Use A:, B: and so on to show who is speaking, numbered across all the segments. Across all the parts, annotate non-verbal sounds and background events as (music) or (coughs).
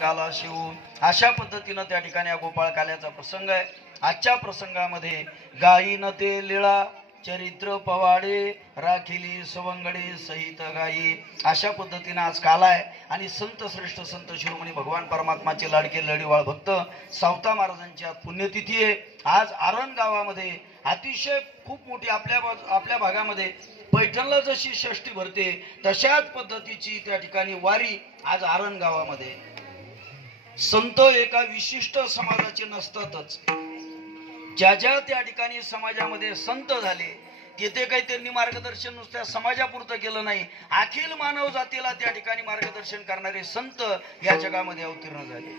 A: काला शिवून अशा पद्धतीनं त्या ठिकाणी हा गोपाळ काल्याचा प्रसंग आहे. आजच्या प्रसंगामध्ये गायीन ते लिळा चरित्र पवाडे राखिली सवंगडे सहित गायी अशा पद्धतीनं आज काला आहे. आणि संत श्रेष्ठ संत शिरोमणी भगवान परमात्माचे लाडके लढीवाळ भक्त सावता महाराजांची आज पुण्यतिथी आहे. आज आरण गावामध्ये अतिशय खूप मोठी आपल्या आपल्या भागामध्ये पैठणला जशी षष्टी भरते तशाच पद्धतीची त्या ठिकाणी वारी आज आरण गावामध्ये संत एका विशिष्ट समाजाचे नसतातच. ज्या ज्या त्या ठिकाणी समाजामध्ये संत झाले तेथे काही त्यांनी मार्गदर्शन नुसत्या समाजापुरतं केलं नाही अखिल मानव जातीला त्या ठिकाणी मार्गदर्शन करणारे संत या जगामध्ये अवतीर्ण झाले.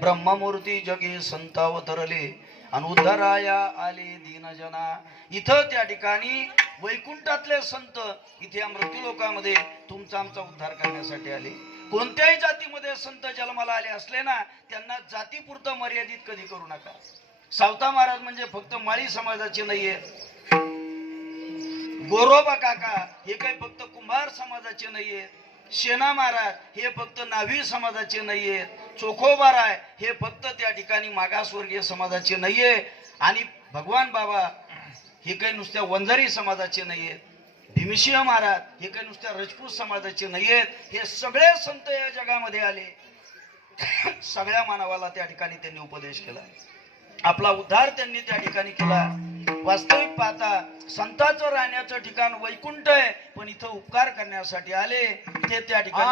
A: ब्रह्ममूर्ती जगे संत अवतरले आणि उद्धाराया आले दीनजना. इथं त्या ठिकाणी वैकुंठातले संत इथे या मृत्यूलोकामध्ये तुमचा आमचा उद्धार करण्यासाठी आले. कोणत्याही जातीमध्ये संत जन्माला आले असले ना त्यांना जातीपुरतं मर्यादित कधी करू नका. सावता महाराज म्हणजे फक्त माळी समाजाचे नाहीये. गोरोबा काका हे काही फक्त कुंभार समाजाचे नाहीये. शेना महाराज हे फक्त नावी समाजाचे नाहीयेत चोखोबाराय हे फक्त त्या ठिकाणी मागासवर्गीय समाजाचे नाहीये. आणि भगवान बाबा हे काही नुसत्या वंजारी समाजाचे नाहीये. भीमसिंह महाराज हे काही नुसत्या राजपूत समाजाचे नाहीयेत. हे सगळे संत या जगामध्ये आले. (coughs) सगळ्या मानवाला त्या ठिकाणी त्यांनी उपदेश केला. आपला उद्धार त्यांनी त्या ठिकाणी केला. वास्तविक पाहता संतांचं राहण्याचं ठिकाण वैकुंठ आहे पण इथं उपकार करण्यासाठी आले. ते त्या ठिकाणी